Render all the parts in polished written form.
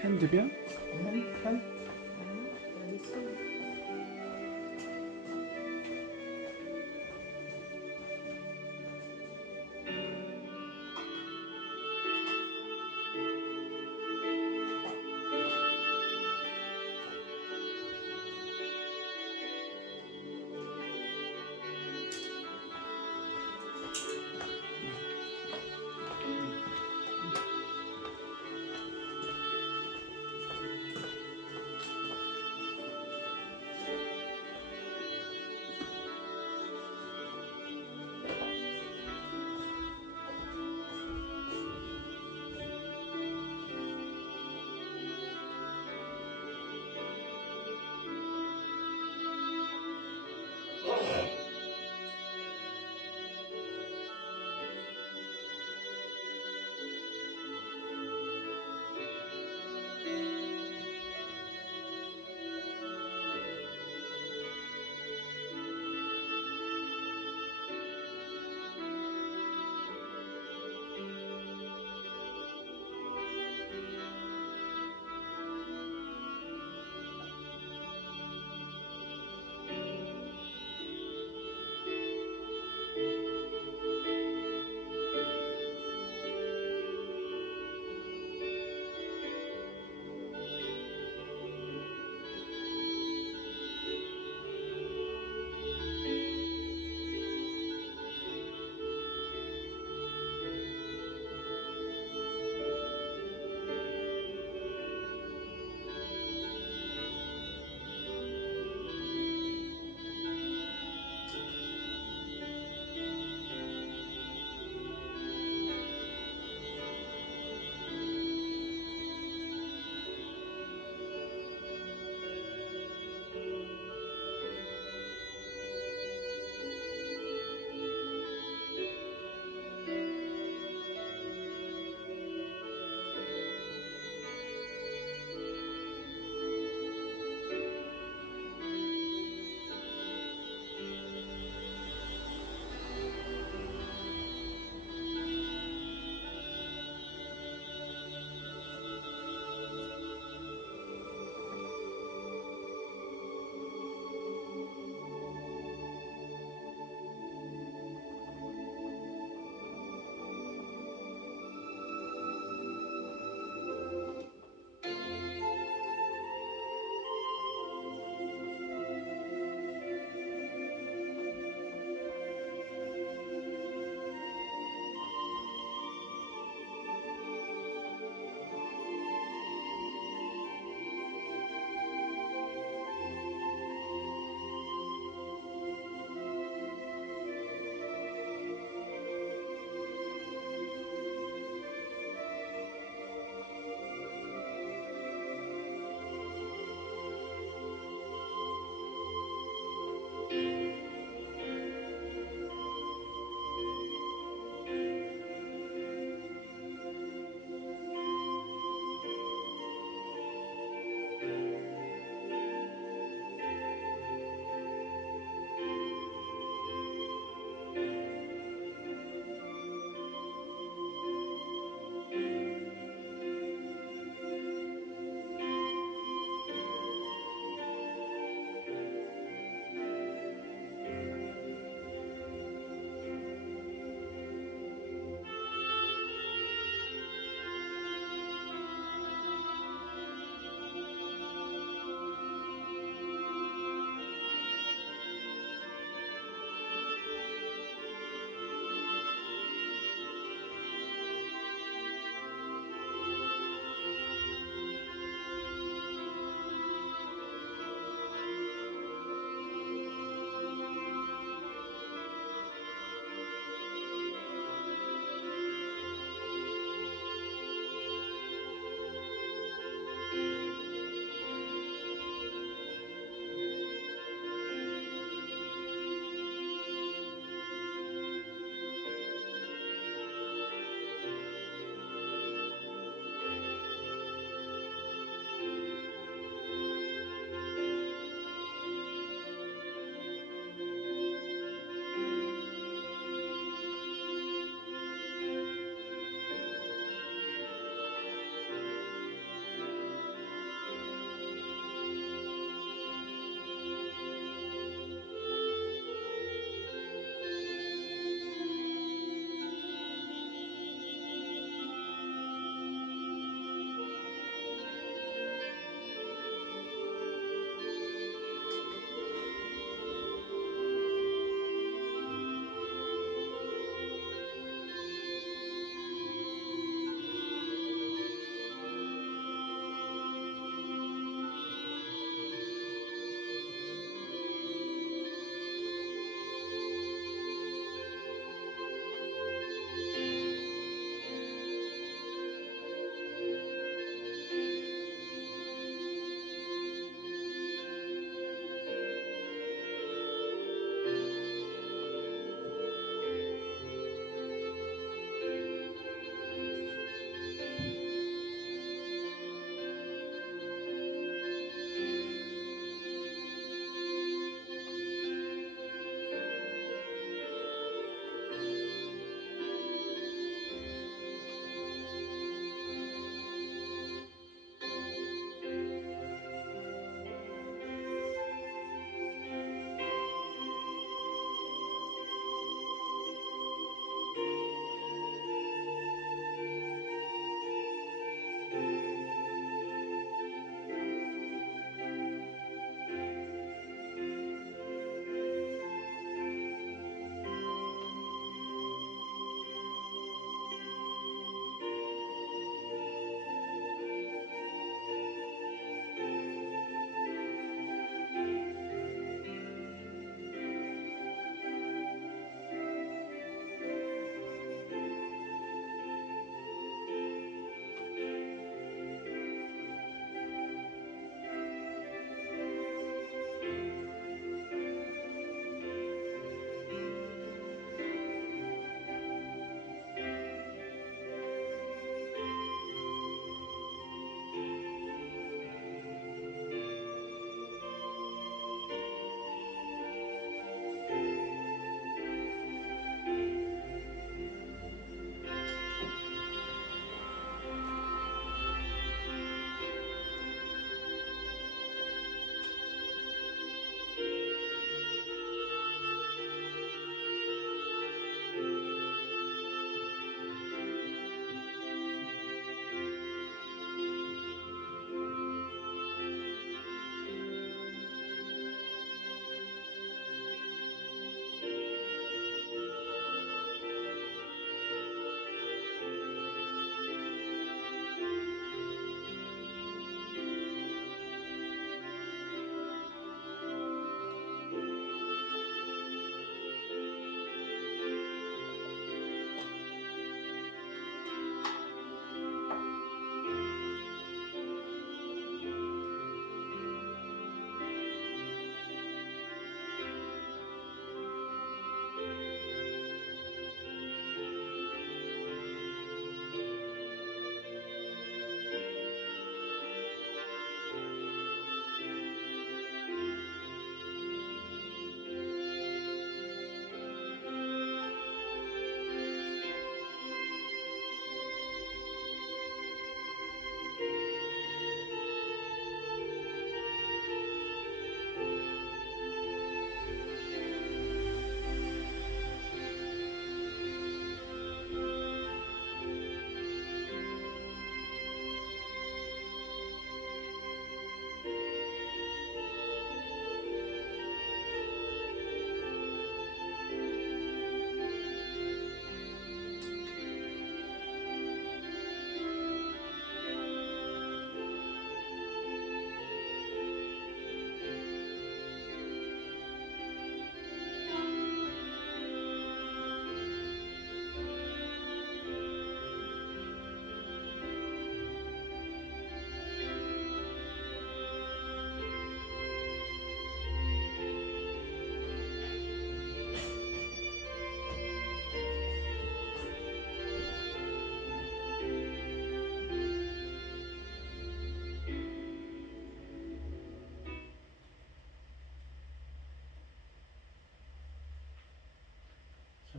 펜 드려? 펜? 아니, 여기 있어.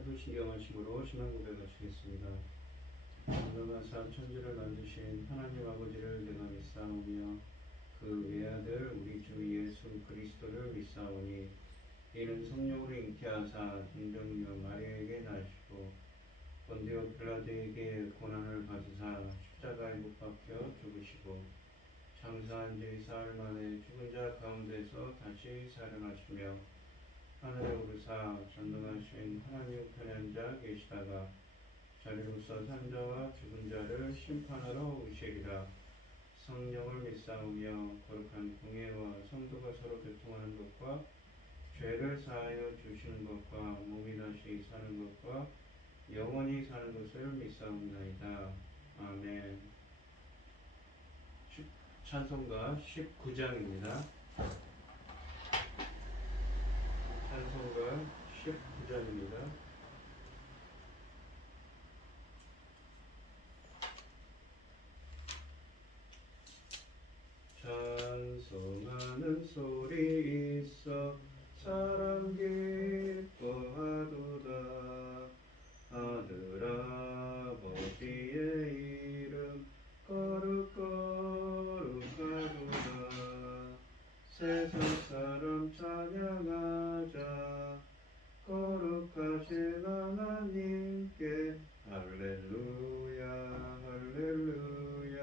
하나님께도 신경하심으로 신앙 고백하시겠습니다. 전능하사 천지를 만드신 하나님 아버지를 내가 믿사오며 그 외아들 우리 주 예수 그리스도를 믿사오니 이는 성령으로 잉태하사 동정녀 마리아에게 나시고 본디오 빌라도에게 고난을 받으사 십자가에 못 박혀 죽으시고 장사한 지 사흘 만에 죽은 자 가운데서 다시 살아나시며 하늘에 오르사 전능하신 하나님 우편에 앉아 계시다가 자리로서 산 자와 죽은 자를 심판하러 오시리라. 성령을 믿사오며 거룩한 공예와 성도가 서로 교통하는 것과 죄를 사하여 주시는 것과 몸이 다시 사는 것과 영원히 사는 것을 믿사옵나이다. 아멘. 찬송가 19장입니다. 찬송가 19장입니다. 찬송하는 소리 있어 사랑 기뻐하도다. 아들아버지의 이름 거룩거룩하도다. 세상 사람 찬양하자. 거룩하신 하나님께 할렐루야 할렐루야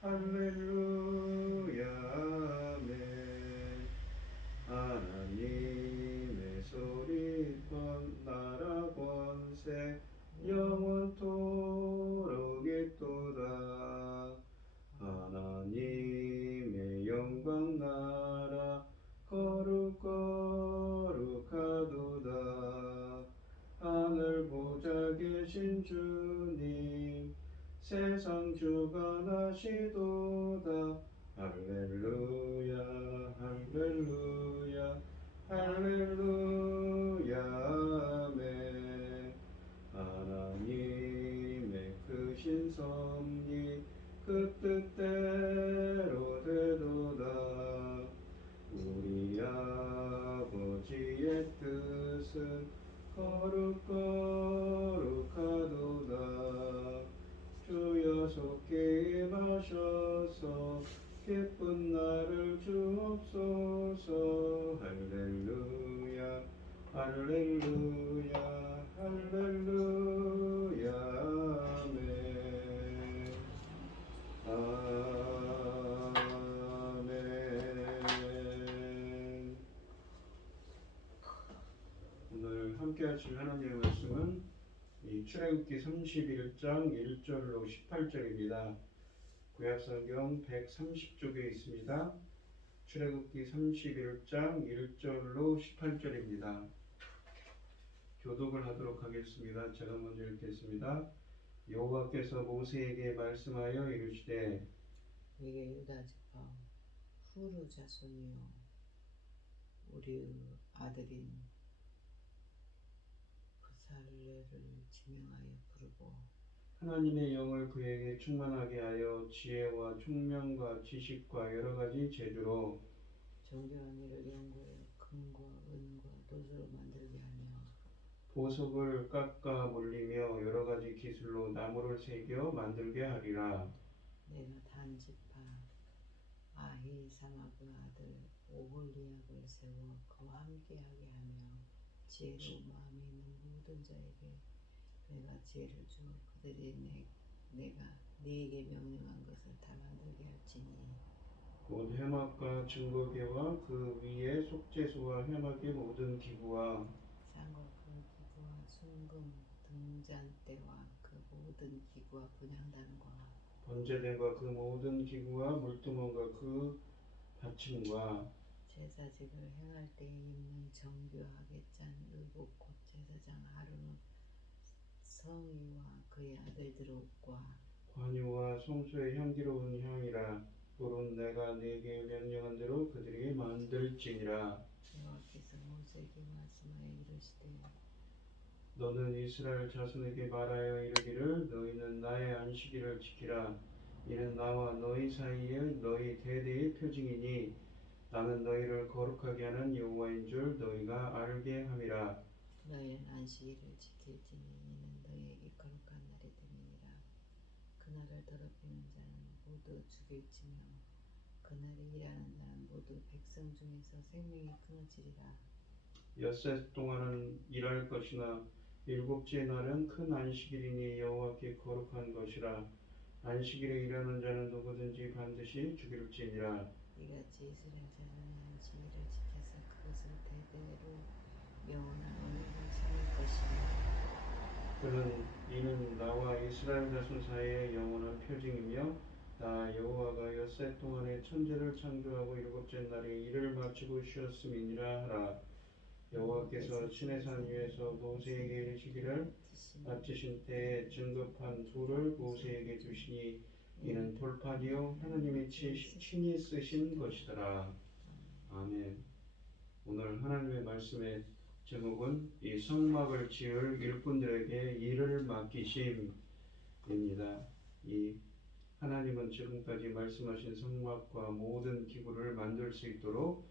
할렐루야 아멘. 하나님의 소리권 나라 권세 영원토록 있도다. 하나님의 영광 나라 거룩거룩하도다. 하늘 보좌 계신 주님 세상 주관하시도다. 할렐루야 할렐루야 할렐루야 아멘. 하나님의 크신 섭리 그 뜻대로 되도다. 우리 아버지의 뜻은 거룩거룩하도다. 주여 속히 임하셔서 기쁜 날을 주옵소서. 할렐루야 할렐루야 할렐루야 아멘. 아멘. 오늘 함께 하실 하나님의 말씀은 이 출애굽기 31장 1절로 18절입니다. 구약성경 130쪽에 있습니다. 출애굽기 31장 1절로 18절입니다. 교독을 하도록 하겠습니다. 제가 먼저 읽겠습니다. 여호와께서 모세에게 말씀하여 이르시되 이게 유다 지파 후르 자손이요 우리의 아들인 부살레를 지명하여 부르고 하나님의 영을 그에게 충만하게 하여 지혜와 총명과 지식과 여러 가지 재주로 정교한 일을 연구하여 금과 은과 도수로 만들게 하며 보석을 깎아 몰리며 여러 가지 기술로 나무를 새겨 만들게 하리라. 내가 단 지파 아히사마그 아들 오홀리압을 세워 그와 함께하게 하며 지혜로운 마음이 있는 모든 자에게 내가 지혜를 주어 그들이 내가 네게 명령한 것을 다 만들게 할지니 곧 해막과 증거계와 그 위에 속죄소와 해막의 모든 기구와 쌍과 그 기구와 순금 등잔대와 그 모든 기구와 분향단과 번제된과 그 모든 기구와 물두멍과 그 받침과 제사직을 행할 때에 입는 정교하게 짠 의복 곧 제사장 아론의 성의와 그의 아들들의 옷과 관유와 성소의 향기로운 향이라. 또는 내가 네게 명령한 대로 그들이 만들지니라. 여호와께서 모세에게 말씀하여 이르시되 너는 이스라엘 자손에게 말하여 이르기를 너희는 나의 안식일을 지키라. 이는 나와 너희 사이에 너희 대대의 표징이니 나는 너희를 거룩하게 하는 여호와인 줄 너희가 알게 함이라. 너희는 안식일을 지키라 버틸지니 이는 너희에게 거룩한 날이 됨이니라. 그날을 더럽히는 자는 모두 죽일지며 그날에 일하는 자는 모두 백성 중에서 생명이 끊어지리라. 엿새 동안은 일할 것이나 일곱째 날은 큰 안식일이니 여호와께 거룩한 것이라. 안식일에 일하는 자는 누구든지 반드시 죽일지니라. 이같이 이스라엘 자손이 안식일을 지켜서 그것을 대대로 영원한 언약으로 삼을 것이며 이는 나와 이스라엘 자손 사이의 영원한 표징이며 나 여호와가 엿새 동안에 천지를 창조하고 일곱째 날에 일을 마치고 쉬었음이니라 하라. 여호와께서 시내산 위에서 모세에게 이르시기를 마치신 때에 증거판 돌을 모세에게 주시니 이는 돌판이요 하나님이 친히 쓰신 것이더라. 아멘. 오늘 하나님의 말씀의 제목은 이 성막을 지을 일꾼들에게 일을 맡기심입니다. 이 하나님은 지금까지 말씀하신 성막과 모든 기구를 만들 수 있도록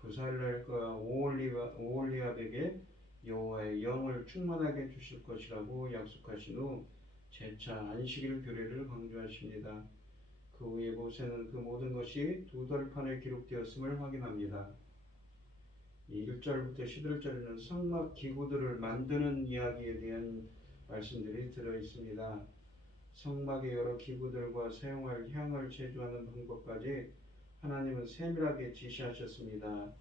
부살렐과 오홀리압에게 여호와의 영을 충만하게 주실 것이라고 약속하신 후 재차 안식일 규례를 강조하십니다. 그 후에 모세는 그 모든 것이 두 덜판에 기록되었음을 확인합니다. 1절부터 11절에는 성막 기구들을 만드는 이야기에 대한 말씀들이 들어 있습니다. 성막의 여러 기구들과 사용할 향을 제조하는 방법까지 하나님은 세밀하게 지시하셨습니다.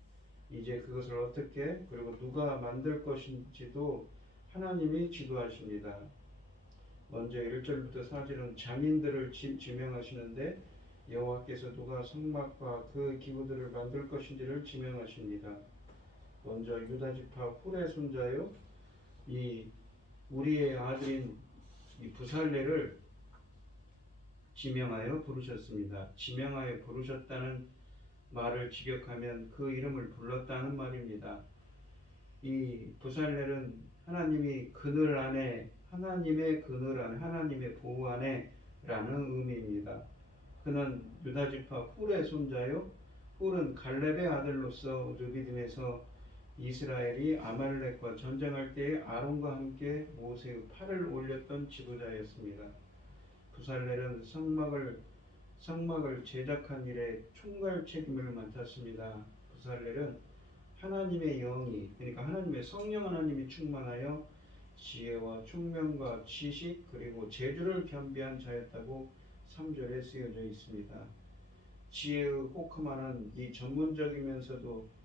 이제 그것을 어떻게 그리고 누가 만들 것인지도 하나님이 지도하십니다. 먼저 1절부터 4절은 장인들을 지명하시는데 여호와께서 누가 성막과 그 기구들을 만들 것인지를 지명하십니다. 먼저 유다지파 훌의 손자요 이 우리의 아들인 이 부살레를 지명하여 부르셨습니다. 지명하여 부르셨다는 말을 직역하면 그 이름을 불렀다는 말입니다. 이 부살렐은 하나님의 그늘 안에 하나님의 보호 안에 라는 의미입니다. 그는 유다지파 훌의 손자요 훌은 갈렙의 아들로서 르비딤에서 이스라엘이 아말렉과 전쟁할 때에 아론과 함께 모세의 팔을 올렸던 지도자였습니다. 부살렐은 성막을 제작한 일에 총괄 책임을 맡았습니다. 부살렐은 하나님의 영이 그러니까 하나님의 성령 하나님이 충만하여 지혜와 총명과 지식 그리고 재주를 겸비한 자였다고 3절에 쓰여져 있습니다. 지혜의 호크만은 이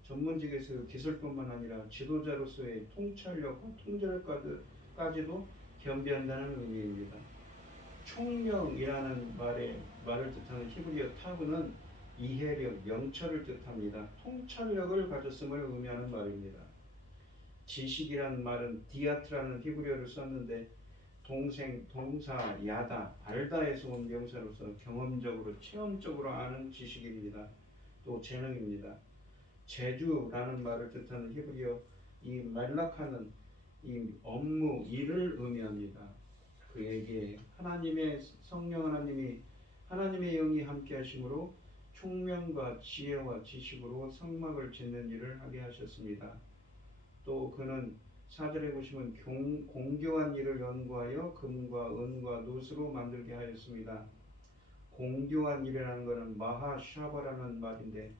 전문직에서의 기술뿐만 아니라 지도자로서의 통찰력과 통절까지도 겸비한다는 의미입니다. 총명이라는 말을 뜻하는 히브리어 타브는 이해력, 명철을 뜻합니다. 통찰력을 가졌음을 의미하는 말입니다. 지식이라는 말은 디아트라는 히브리어를 썼는데 동사 야다, 알다에서 온 명사로서 경험적으로, 체험적으로 아는 지식입니다. 또 재능입니다. 재주라는 말을 뜻하는 히브리어 이 말라카는 이 업무, 일을 의미합니다. 그에게 하나님의 성령 하나님의 영이 함께 하심으로 총명과 지혜와 지식으로 성막을 짓는 일을 하게 하셨습니다. 또 그는 4절에 보시면 공교한 일을 연구하여 금과 은과 노스로 만들게 하였습니다. 공교한 일이라는 것은 마하샤바라는 말인데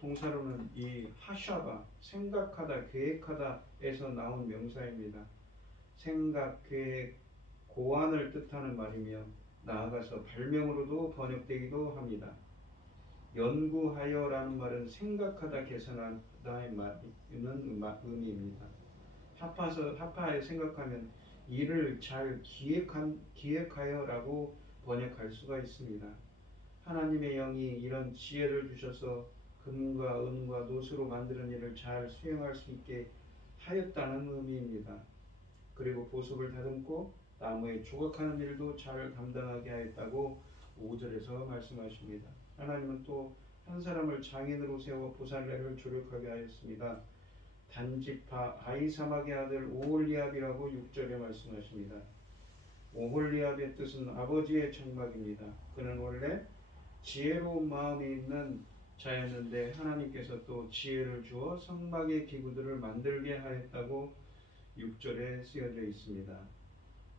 동사로는 이 하샤바, 생각하다, 계획하다에서 나온 명사입니다. 생각, 계획, 고안을 뜻하는 말이며 나아가서 발명으로도 번역되기도 합니다. 연구하여라는 말은 생각하다, 계산하다의 의미입니다. 합하에 생각하면 일을 잘 기획하여라고 번역할 수가 있습니다. 하나님의 영이 이런 지혜를 주셔서 금과 은과 노스로 만드는 일을 잘 수행할 수 있게 하였다는 의미입니다. 그리고 보석을 다듬고 나무에 조각하는 일도 잘 감당하게 하였다고 5절에서 말씀하십니다. 하나님은 또 한 사람을 장인으로 세워 부살렐을 조력하게 하였습니다. 단지파 아히사막의 아들 오홀리압이라고 6절에 말씀하십니다. 오홀리압의 뜻은 아버지의 장막입니다. 그는 원래 지혜로운 마음이 있는 자였는데 하나님께서 또 지혜를 주어 성막의 기구들을 만들게 하였다고 6절에 쓰여져 있습니다.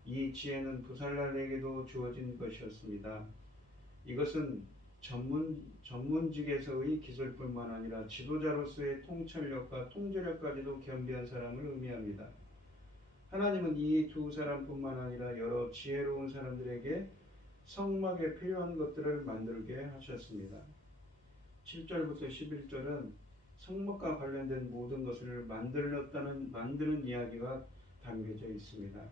이 지혜는 부살랄에게도 주어진 것이었습니다. 이것은 전문직에서의 기술뿐만 아니라 지도자로서의 통찰력과 통제력까지도 겸비한 사람을 의미합니다. 하나님은 이 두 사람뿐만 아니라 여러 지혜로운 사람들에게 성막에 필요한 것들을 만들게 하셨습니다. 7절부터 11절은 성막과 관련된 모든 것을 만드는 이야기가 담겨져 있습니다.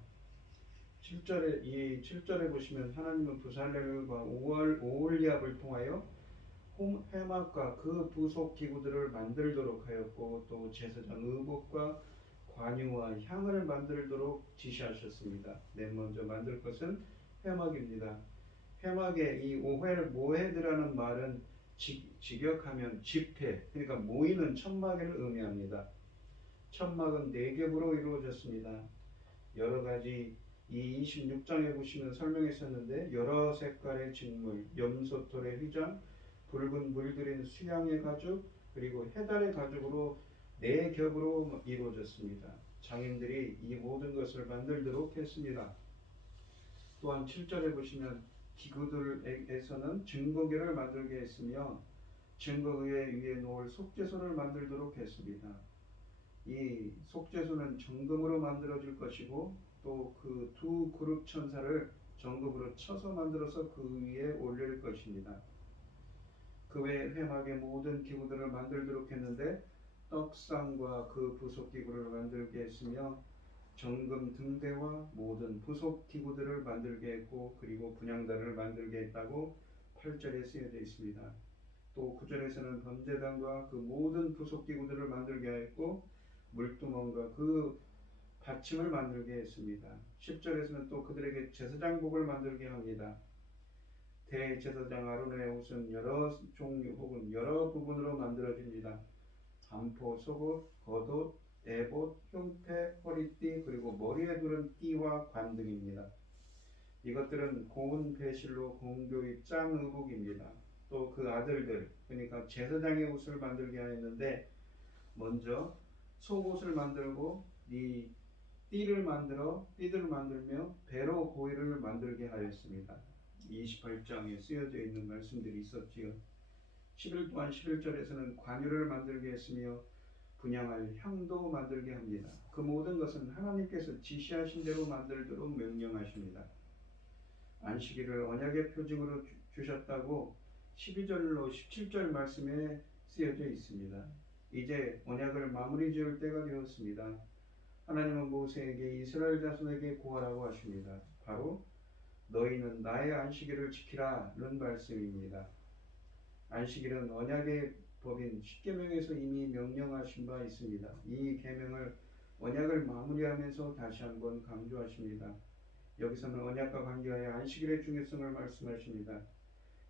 7절에 보시면 하나님은 부살렐과 오홀리압을 통하여 회막과 그 부속 기구들을 만들도록 하였고, 또 제사장 의복과 관유와 향을 만들도록 지시하셨습니다. 맨 먼저 만들 것은 회막입니다. 회막의 이 모헤드라는 말은 직역하면 집회, 그러니까 모이는 천막을 의미합니다. 천막은 4겹으로 이루어졌습니다. 여러 가지 이 26장에 보시면 설명했었는데, 여러 색깔의 직물, 염소털의 휘장, 붉은 물들인 수양의 가죽, 그리고 해달의 가죽으로 4겹으로 이루어졌습니다. 장인들이 이 모든 것을 만들도록 했습니다. 또한 7절에 보시면 기구들에서는 증거궤를 만들게 했으며 증거궤 위에 놓을 속죄소를 만들도록 했습니다. 이 속죄소는 정금으로 만들어질 것이고, 또 그 두 그룹 천사를 정금으로 쳐서 만들어서 그 위에 올릴 것입니다. 그 외 회막의 모든 기구들을 만들도록 했는데, 떡상과 그 부속 기구를 만들게 했으며 정금 등대와 모든 부속 기구들을 만들게 했고, 그리고 분향단을 만들게 했다고 8절에 쓰여져 있습니다. 또 9절에서는 번제단과 그 모든 부속 기구들을 만들게 했고, 물두멍과 그 받침을 만들게 했습니다. 10절에서는 또 그들에게 제사장복을 만들게 합니다. 대제사장 아론의 옷은 여러 종류 혹은 여러 부분으로 만들어집니다. 단포, 속옷, 겉옷, 에봇, 흉패, 허리띠, 그리고 머리에 두른 띠와 관 등입니다. 이것들은 고운 배실로 공교의 짠 의복입니다. 또 그 아들들, 그러니까 제사장의 옷을 만들게 하였는데, 먼저 속옷을 만들고 이 띠를 만들며 배로 고이를 만들게 하였습니다. 28장에 쓰여져 있는 말씀들이 있었지요. 11 또한 11절에서는 관유를 만들게 했으며 분향할 향도 만들게 합니다. 그 모든 것은 하나님께서 지시하신 대로 만들도록 명령하십니다. 안식일을 언약의 표징으로 주셨다고 12절로 17절 말씀에 쓰여져 있습니다. 이제 언약을 마무리 지을 때가 되었습니다. 하나님은 모세에게 이스라엘 자손에게 고하라고 하십니다. 바로 너희는 나의 안식일을 지키라는 말씀입니다. 안식일은 언약의 법인 십계명에서 이미 명령하신 바 있습니다. 이 계명을 언약을 마무리하면서 다시 한번 강조하십니다. 여기서는 언약과 관계하여 안식일의 중요성을 말씀하십니다.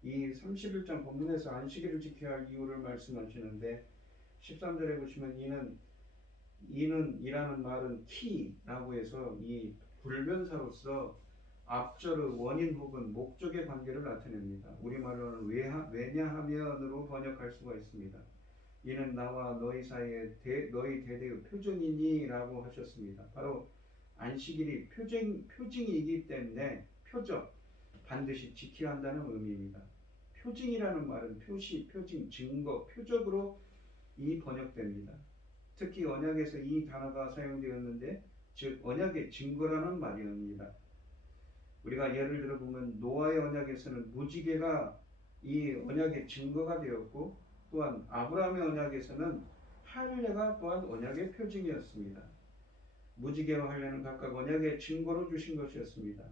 이 31장 본문에서 안식일을 지켜야 할 이유를 말씀하시는데, 13절에 보시면 이는이라는 말은 키라고 해서 이 불변사로서 앞절의 원인 혹은 목적의 관계를 나타냅니다. 우리말로는 왜냐하면으로 번역할 수가 있습니다. 이는 나와 너희 사이에 너희 대대의 표징이니 라고 하셨습니다. 바로 안식일이 표징이기 때문에 표적, 반드시 지켜야 한다는 의미입니다. 표징이라는 말은 표시, 표징, 증거, 표적으로 이 번역됩니다. 특히 언약에서 이 단어가 사용되었는데, 즉 언약의 증거라는 말이옵니다. 우리가 예를 들어 보면 노아의 언약에서는 무지개가 이 언약의 증거가 되었고, 또한 아브라함의 언약에서는 할례가 또한 언약의 표징이었습니다. 무지개와 할례는 각각 언약의 증거로 주신 것이었습니다.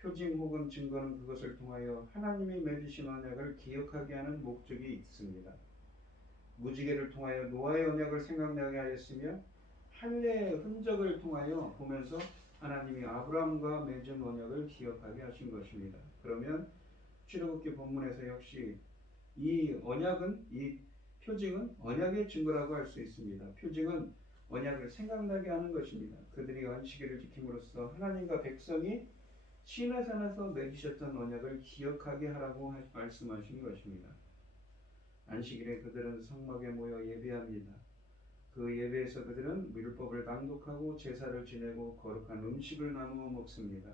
표징 혹은 증거는 그것을 통하여 하나님이 맺으신 언약을 기억하게 하는 목적이 있습니다. 무지개를 통하여 노아의 언약을 생각나게 하였으며, 할례의 흔적을 통하여 보면서 하나님이 아브라함과 맺은 언약을 기억하게 하신 것입니다. 그러면 출애굽기 본문에서 역시 이 언약은, 이 표징은 언약의 증거라고 할 수 있습니다. 표징은 언약을 생각나게 하는 것입니다. 그들이 안식일을 지킴으로써 하나님과 백성이 시내산에서 맺으셨던 언약을 기억하게 하라고 말씀하신 것입니다. 안식일에 그들은 성막에 모여 예배합니다. 그 예배에서 그들은 율법을 낭독하고 제사를 지내고 거룩한 음식을 나누어 먹습니다.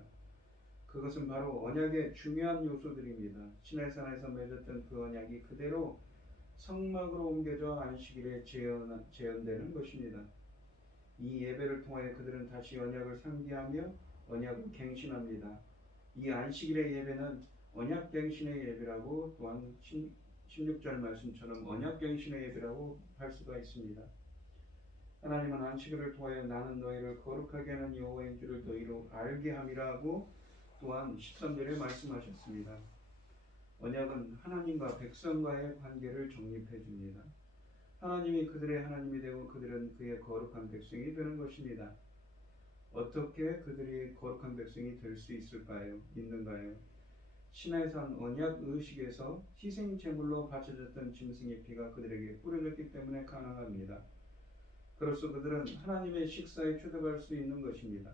그것은 바로 언약의 중요한 요소들입니다. 시내산에서 맺었던 그 언약이 그대로 성막으로 옮겨져 안식일에 재현되는 것입니다. 이 예배를 통하여 그들은 다시 언약을 상기하며 언약을 갱신합니다. 이 안식일의 예배는 언약 갱신의 예배라고, 또한 16절 말씀처럼 언약 갱신의 예배라고 할 수가 있습니다. 하나님은 안식일을 통하여 나는 너희를 거룩하게 하는 여호와인 줄을 너희로 알게 함이라고 또한 13절에 말씀하셨습니다. 언약은 하나님과 백성과의 관계를 정립해 줍니다. 하나님이 그들의 하나님이 되고 그들은 그의 거룩한 백성이 되는 것입니다. 어떻게 그들이 거룩한 백성이 될 수 있는가요? 시내산 언약 의식에서 희생 제물로 바쳐졌던 짐승의 피가 그들에게 뿌려졌기 때문에 가능합니다. 그로써 그들은 하나님의 식사에 초대받을 수 있는 것입니다.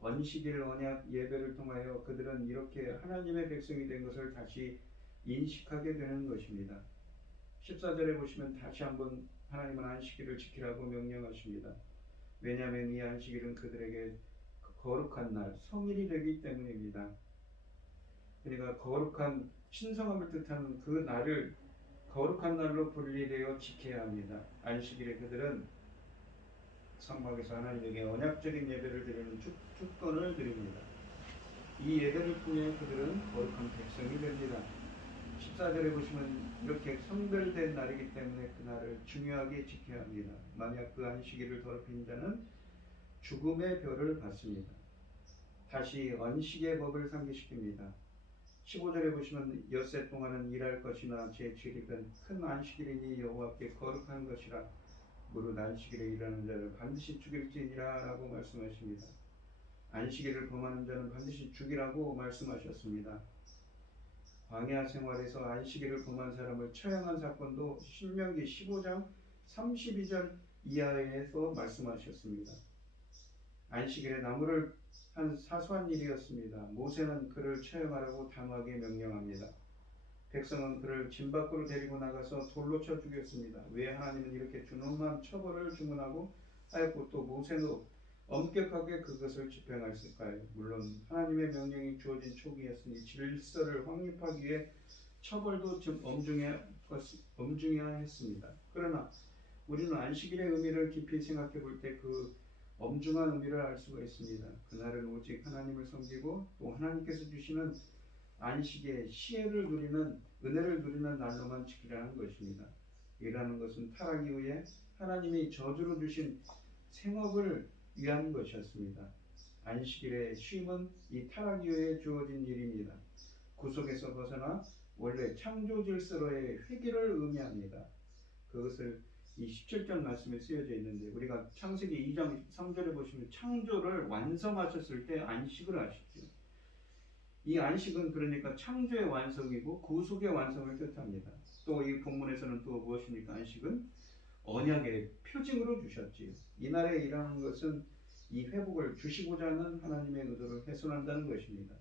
안식일 언약 예배를 통하여 그들은 이렇게 하나님의 백성이 된 것을 다시 인식하게 되는 것입니다. 14절에 보시면 다시 한번 하나님은 안식일을 지키라고 명령하십니다. 왜냐하면 이 안식일은 그들에게 거룩한 날, 성일이 되기 때문입니다. 그러니까 거룩한 신성함을 뜻하는 그 날을 거룩한 날로 분리되어 지켜야 합니다. 안식일에 그들은 성막에서 하나님에게 언약적인 예배를 드리는 주권을 드립니다. 이 예배를 통해 그들은 거룩한 백성이 됩니다. 14절에 보시면 이렇게 성별된 날이기 때문에 그 날을 중요하게 지켜야 합니다. 만약 그 안식일을 더럽힌 자는 죽음의 벌을 받습니다. 다시 안식의 법을 상기시킵니다. 15절에 보시면 엿새 동안은 일할 것이나 제7일은 큰 안식일이니 여호와께 거룩한 것이라 무릇 안식일에 일하는 자를 반드시 죽일지니라 라고 말씀하십니다. 안식일을 범하는 자는 반드시 죽이라고 말씀하셨습니다. 광야 생활에서 안식일을 범한 사람을 처형한 사건도 신명기 15장 32절 이하에서 말씀하셨습니다. 안식일에 나무를 한 사소한 일이었습니다. 모세는 그를 처형하라고 단호하게 명령합니다. 백성은 그를 진 밖으로 데리고 나가서 돌로 쳐 죽였습니다. 왜 하나님은 이렇게 준엄한 처벌을 주문하고 하였고 또 모세도 엄격하게 그것을 집행했을까요? 물론 하나님의 명령이 주어진 초기였으니 질서를 확립하기 위해 처벌도 좀 엄중해야 했습니다. 그러나 우리는 안식일의 의미를 깊이 생각해 볼 때 그 엄중한 의미를 알 수가 있습니다. 그날은 오직 하나님을 섬기고 또 하나님께서 주시는 안식의 시혜를 누리는 은혜를 누리는 날로만 지키라는 것입니다. 이라는 것은 타락 이후에 하나님이 저주로 주신 생업을 위한 것이었습니다. 안식일의 쉼은 이 타락 이후에 주어진 일입니다. 구속에서 벗어나 원래 창조 질서로의 회개를 의미합니다. 그것을 이 17절 말씀에 쓰여져 있는데 우리가 창세기 2장 3절에 보시면 창조를 완성하셨을 때 안식을 하셨죠. 이 안식은 그러니까 창조의 완성이고 구속의 완성을 뜻합니다. 또 이 본문에서는 또 무엇입니까? 안식은 언약의 표징으로 주셨지요. 이날에 일하는 것은 이 회복을 주시고자 하는 하나님의 의도를 훼손한다는 것입니다.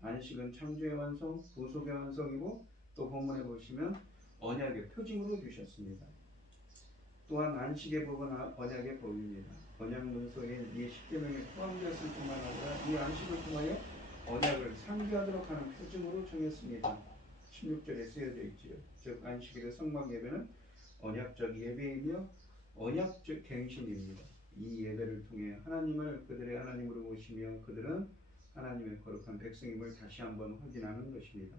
안식은 창조의 완성, 구속의 완성이고 또 본문에 보시면 언약의 표징으로 주셨습니다. 또한 안식의 법은 언약의 법입니다. 언약 문서에 이 십계명에 포함되었을 뿐만 아니라 이 안식을 통하여 언약을 상기하도록 하는 표징으로 정했습니다. 16절에 쓰여져 있지요. 즉 안식일의 성막 예배는 언약적 예배이며 언약적 갱신입니다. 이 예배를 통해 하나님을 그들의 하나님으로 모시며 그들은 하나님의 거룩한 백성임을 다시 한번 확인하는 것입니다.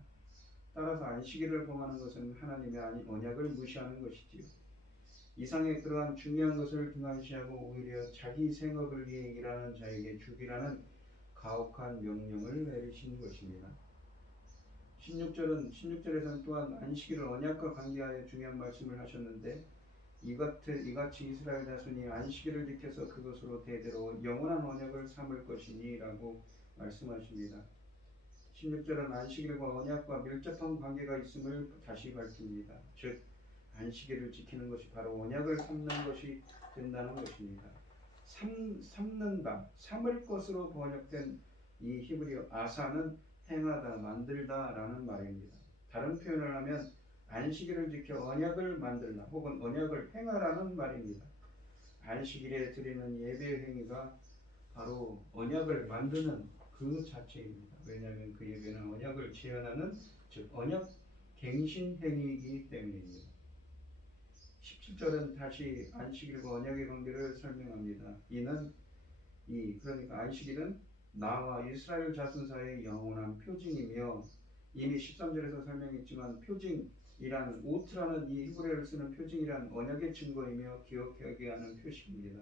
따라서 안식일을 범하는 것은 하나님의 언약을 무시하는 것이지요. 이상의 그러한 중요한 것을 등한시하고 오히려 자기 생업을 위해 일하는 자에게 죽이라는 가혹한 명령을 내리신 것입니다. 16절에서는 또한 안식일을 언약과 관계하여 중요한 말씀을 하셨는데 이같이 이스라엘 자손이 안식일을 지켜서 그것으로 대대로 영원한 언약을 삼을 것이니 라고 말씀하십니다. 16절은 안식일과 언약과 밀접한 관계가 있음을 다시 밝힙니다. 즉 안식일을 지키는 것이 바로 언약을 삼는 것이 된다는 것입니다. 삼는다, 삼을 것으로 번역된 이 히브리어 아사는 행하다, 만들다 라는 말입니다. 다른 표현을 하면 안식일을 지켜 언약을 만들다 혹은 언약을 행하라는 말입니다. 안식일에 드리는 예배 행위가 바로 언약을 만드는 그 자체입니다. 왜냐하면 그 예배는 언약을 재현하는 즉 언약 갱신 행위이기 때문입니다. 17절은 다시 안식일과 언약의 관계를 설명합니다. 그러니까 안식일은 나와 이스라엘 자손 사이의 영원한 표징이며 이미 13절에서 설명했지만 표징이란 오트라는 이 히브리어를 쓰는 표징이란 언약의 증거이며 기억하게 하는 표식입니다.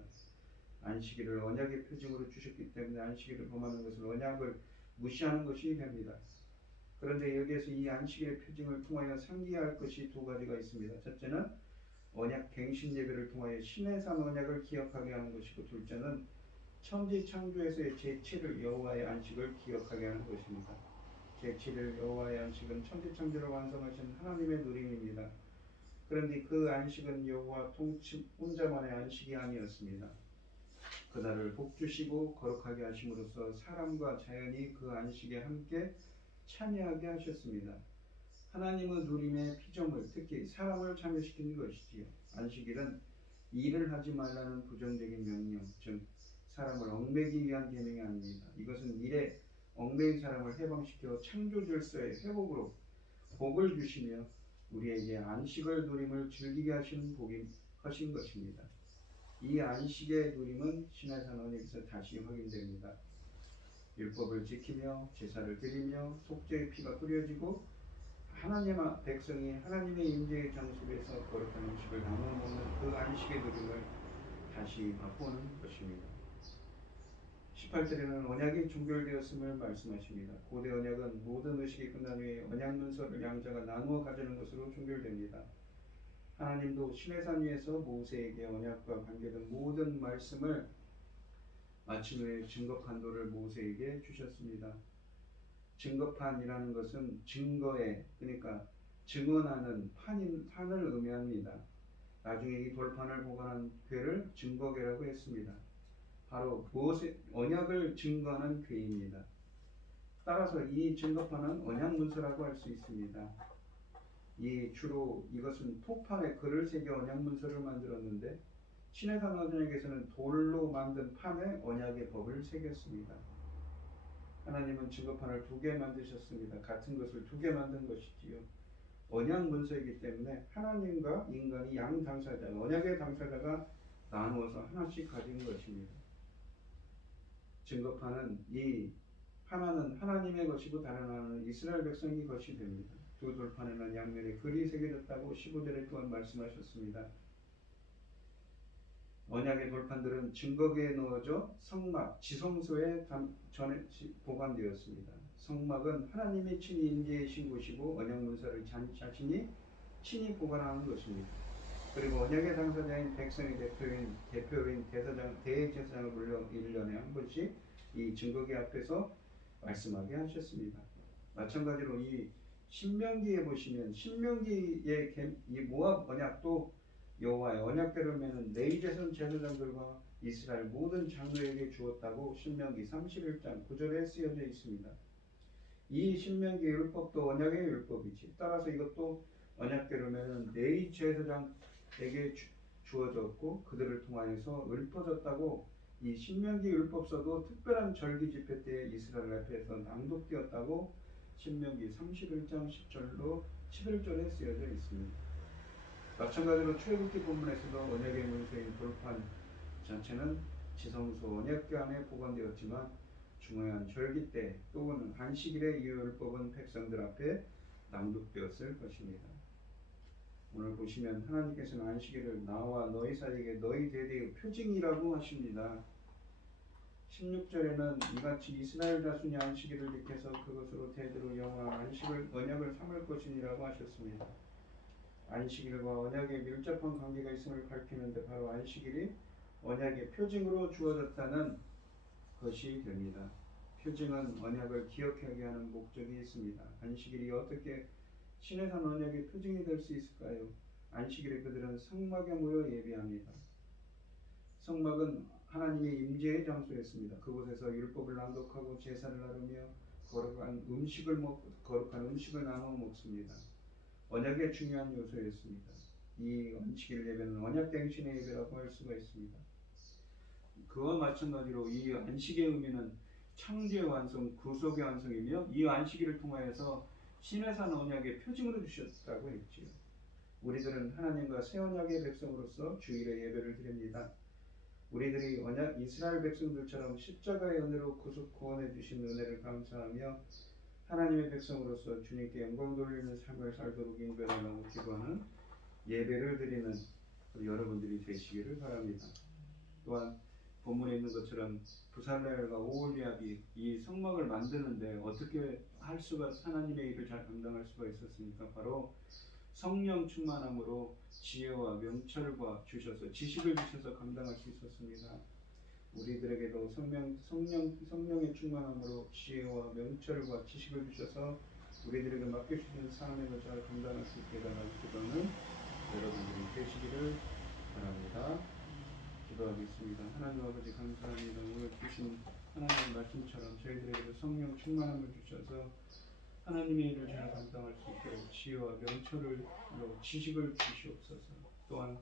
안식일을 언약의 표징으로 주셨기 때문에 안식일을 범하는 것은 언약을 무시하는 것이 됩니다. 그런데 여기에서 이 안식일의 표징을 통하여 상기할 것이 두 가지가 있습니다. 첫째는 언약 갱신 예배를 통하여 신의 산 언약을 기억하게 하는 것이고, 둘째는 천지 창조에서의 제7일 여호와의 안식을 기억하게 하는 것입니다. 제7일 여호와의 안식은 천지 창조를 완성하신 하나님의 누림입니다. 그런데 그 안식은 여호와 통치 혼자만의 안식이 아니었습니다. 그날을 복주시고 거룩하게 하심으로써 사람과 자연이 그 안식에 함께 참여하게 하셨습니다. 하나님의 누림의 피조물, 특히 사람을 참여시키는 것이지요. 안식일은 일을 하지 말라는 부정적인 명령, 즉 사람을 얽매기 위한 계명이 아닙니다. 이것은 일에 얽매인 사람을 해방시켜 창조 질서의 회복으로 복을 주시며 우리에게 안식을 누림을 즐기게 하시는 것인 것입니다. 이 안식의 누림은 신의 산 언약에서 다시 확인됩니다. 율법을 지키며 제사를 드리며 속죄의 피가 뿌려지고 하나님의 백성이 하나님의 임재의 장소에서 거룩한 음식을 나눠 먹는 그 안식의 누림을 다시 맛보는 것입니다. 18절에는 언약이 종결되었음을 말씀하십니다. 고대 언약은 모든 의식이 끝난 후에 언약 문서를 양자가 나누어 가지는 것으로 종결됩니다. 하나님도 시내산 위에서 모세에게 언약과 관계된 모든 말씀을 마친 후에 증거판도를 모세에게 주셨습니다. 증거판이라는 것은 증거에, 그러니까 증언하는 판을 의미합니다. 나중에 이 돌판을 보관한 궤를 증거궤라고 했습니다. 바로 언약을 증거하는 궤입니다. 따라서 이 증거판은 언약 문서라고 할 수 있습니다. 주로 이것은 토판에 글을 새겨 언약 문서를 만들었는데, 신의 산 언약에서는 돌로 만든 판에 언약의 법을 새겼습니다. 하나님은 증거판을 2개 만드셨습니다. 같은 것을 2개 만든 것이지요. 언약 문서이기 때문에 하나님과 인간이 양 당사자, 언약의 당사자가 나누어서 하나씩 가진 것입니다. 증거판은 하나는 하나님의 것이고 다른 하나는 이스라엘 백성의 것이 됩니다. 두 돌판에는 양면에 글이 새겨졌다고 15절에 또한 말씀하셨습니다. 언약의 돌판들은 증거궤에 넣어져 성막, 지성소에 전에 보관되었습니다. 성막은 하나님의 친히 임재하신 곳이고 언약 문서를 자신이 친히 보관하는 것입니다. 그리고 언약의 당사자인 백성의 대표인 대제사장을 일년에 한 번씩 이 증거궤 앞에서 말씀하게 하셨습니다. 마찬가지로 이 신명기에 보시면 신명기의 이 모압 언약도 여호와의 언약궤를 매는 레위제선 제사장들과 이스라엘 모든 장로에게 주었다고 신명기 31장 9절에 쓰여져 있습니다. 이 신명기 율법도 언약의 율법이지. 따라서 이것도 언약궤를 매는 레위 제사장에게 주어졌고 그들을 통하여서 읊어졌다고 이 신명기 율법서도 특별한 절기 집회 때 이스라엘 앞에서 낭독되었다고 신명기 31장 10절로 11절에 쓰여져 있습니다. 마찬가지로 출애굽기 본문에서도 언약의 문서인 돌판 전체는 지성소 언약궤 안에 보관되었지만 중요한 절기 때 또는 안식일의 율법은 백성들 앞에 낭독되었을 것입니다. 오늘 보시면 하나님께서는 안식일을 나와 너희 사이에게 너희 대대의 표징이라고 하십니다. 16절에는 이같이 이스라엘 자손이 안식일을 지켜서 그것으로 대대로 영원한 언약을 삼을 것이니라고 하셨습니다. 안식일과 언약의 밀접한 관계가 있음을 밝히는데 바로 안식일이 언약의 표징으로 주어졌다는 것이 됩니다. 표징은 언약을 기억하게 하는 목적이 있습니다. 안식일이 어떻게 신의 산 언약의 표징이 될 수 있을까요? 안식일에 그들은 성막에 모여 예배합니다. 성막은 하나님의 임재의 장소였습니다. 그곳에서 율법을 낭독하고 제사를 나누며 거룩한 음식을 나누어 먹습니다. 언약의 중요한 요소였습니다. 이 안식일 예배는 언약 갱신의 예배라고 할 수가 있습니다. 그와 마찬가지로 이 안식의 의미는 창조의 완성, 구속의 완성이며 이 안식일을 통하여서 신의 산 언약의 표징으로 주셨다고 했지요. 우리들은 하나님과 새 언약의 백성으로서 주일에 예배를 드립니다. 우리들이 언약 이스라엘 백성들처럼 십자가의 은혜로 구원해 주신 은혜를 감사하며 하나님의 백성으로서 주님께 영광 돌리는 삶을 살도록 인도해달라고 기도하는 예배를 드리는 여러분들이 되시기를 바랍니다. 또한 본문에 있는 것처럼 부살레엘과 오홀리압이 이 성막을 만드는데 어떻게 할 수가 하나님의 일을 잘 감당할 수가 있었습니까? 바로 성령 충만함으로 지혜와 명철과 주셔서 지식을 주셔서 감당할 수 있었습니다. 우리들에게도 성령의 충만함으로 지혜와 명철과 지식을 주셔서 우리들에게 맡겨주시는 사명을 잘 감당할 수 있게 해달라고 기도하는 여러분들이 되시기를 바랍니다. 기도하겠습니다. 하나님 아버지 감사합니다. 오늘 주신 하나님의 말씀처럼 저희들에게도 성령 충만함을 주셔서 하나님의 일을 잘 감당할 수 있도록 지혜와 명철을 지식을 주시옵소서. 또한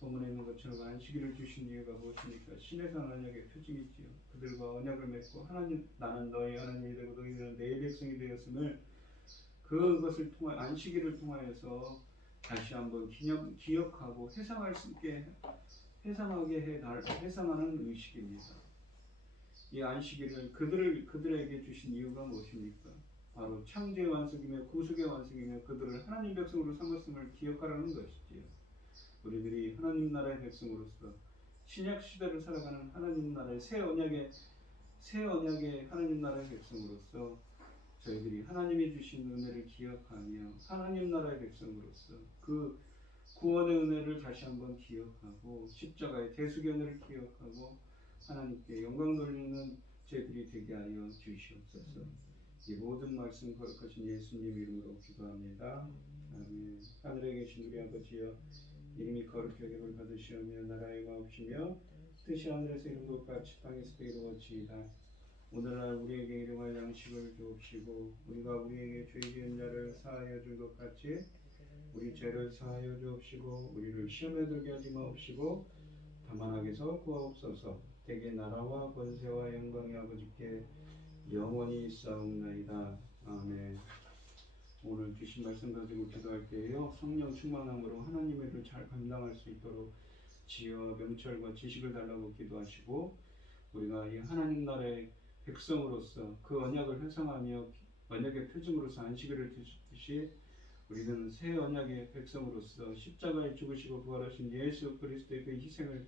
본문에 있는 것처럼 안식일을 주신 이유가 무엇입니까? 신의 산 언약의 표징이지요. 그들과 언약을 맺고 하나님 나는 너희 하나님이 되고 너희는 내 백성이 되었음을 그것을 통해 안식일을 통하여서 다시 한번 기억하고 회상할 수 있게 회상하는 의식입니다. 이 안식일을 그들에게 주신 이유가 무엇입니까? 바로 창조의 완성이며 구속의 완성이며 그들을 하나님 백성으로 삼았음을 기억하라는 것이지요. 우리들이 하나님 나라의 백성으로서 신약 시대를 살아가는 하나님 나라의 새 언약의 하나님 나라의 백성으로서 저희들이 하나님이 주신 은혜를 기억하며 하나님 나라의 백성으로서 그 구원의 은혜를 다시 한번 기억하고 십자가의 대속의 은혜를 기억하고 하나님께 영광 돌리는 저희들이 되게 하여 주시옵소서. 이 모든 말씀 거룩하신 예수님 이름으로 기도합니다. 아멘. 하늘에 계신 우리 아버지여, 이름이 거룩히 여김을 받으시오며 나라의 마옵시며 뜻이 하늘에서 이룬 것 같이 땅에서도 이루어지이다. 오늘날 우리에게 일용할 양식을 주옵시고 우리가 우리에게 죄 지은 자를 사하여 준 것 같이 우리 죄를 사하여 주옵시고 우리를 시험에 들게 하지 마옵시고 다만 악에서 구하옵소서. 대개 나라와 권세와 영광이 아버지께 영원히 있사옵나이다. 아멘. 오늘 주신 말씀 가지고 기도할 때에요, 성령 충만함으로 하나님의 일을 잘 감당할 수 있도록 지혜와 명철과 지식을 달라고 기도하시고 우리가 이 하나님 나라의 백성으로서 그 언약을 회상하며 언약의 표징으로서 안식일을 드시듯이 우리는 새 언약의 백성으로서 십자가에 죽으시고 부활하신 예수 그리스도의 그 희생을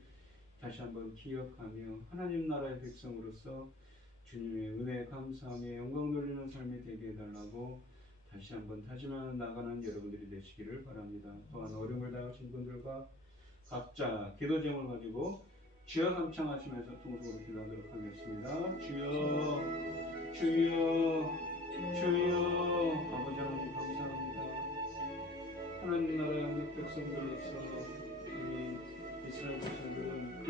다시 한번 기억하며 하나님 나라의 백성으로서 주님의 은혜에 감사하며 영광 돌리는 삶이 되게 해달라고 다시 한번 다짐하는 나가는 여러분들이 되시기를 바랍니다. 또한 어려움을 당하신 분들과 각자 기도 제목을 가지고 주여 삼창하시면서 통성으로 기도하도록 하겠습니다. 주여, 주여, 주여. 아버지 하나님 감사합니다. 하나님 나라의 영적 백성들로서 우리 이스라엘 백성들은 그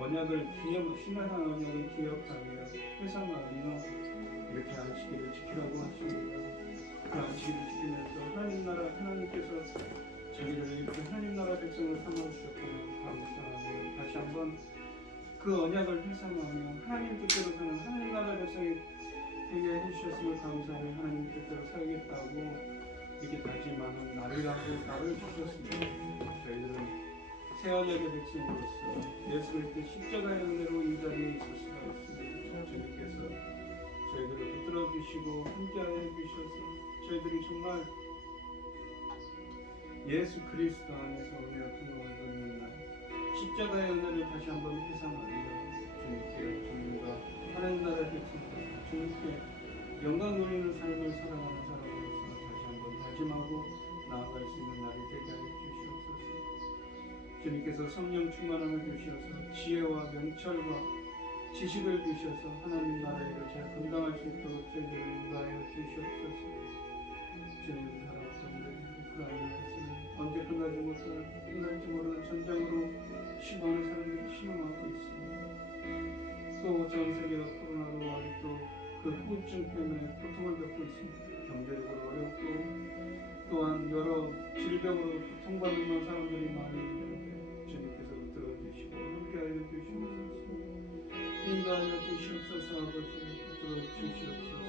언약을 신의 산 언약을 기억하며 회상하며 이렇게 안식일을 지키라고 하십니다. 그 안식일을 지키면서 하나님께서 자기를 이렇게 하나님 나라 백성을 삼아주셨구나 감사하며 다시 한번 그 언약을 회상하며 하나님 뜻대로 사는 하나님 나라 백성이 되게 해주셨음을 감사하며 하나님 뜻대로 살겠다고 이렇게 다짐하는 나를 주셨습니다. 저희들은 새 언약의 백성으로서 예수 그리스도의 십자가의 은혜로 이 자리에 있을 수가 있습니다. 주님께서 저희들을 붙들어 주시고 함께하여 주셔서 저희들이 정말 예수 그리스도 안에서 은혜와 평강을 누리는 날 십자가의 은혜를 다시 한번 회상하며 주님과 하나님 나라의 백성으로서 주님께 영광 돌리는 삶을 살아가는 사람으로서 다시 한번 다짐하고 나아갈 수 있는 날이 되게 하여 주시옵소서. 주님께서 성령 충만함을 주셔서 지혜와 명철과 지식을 주셔서 하나님 나라의 일을 잘 감당할 수 있도록 저희들을 인도하여 주시옵소서. 주님 나라 가운데 우크라이나에서는 언제 끝날지 모르는 전쟁으로 신망하는 사람들이 신망하고 있습니다. 또 전 세계가 코로나로 아직도 그 후유증 때문에 고통을 겪고 있습니다. 경제적으로 어렵고 또한 여러 질병으로 고통받는 사람들이 많이 있는데 주님께서 들어주시고 함께하여 주시옵소서. 하여 계시옵소서. 아버지 붙들어 주시옵소서.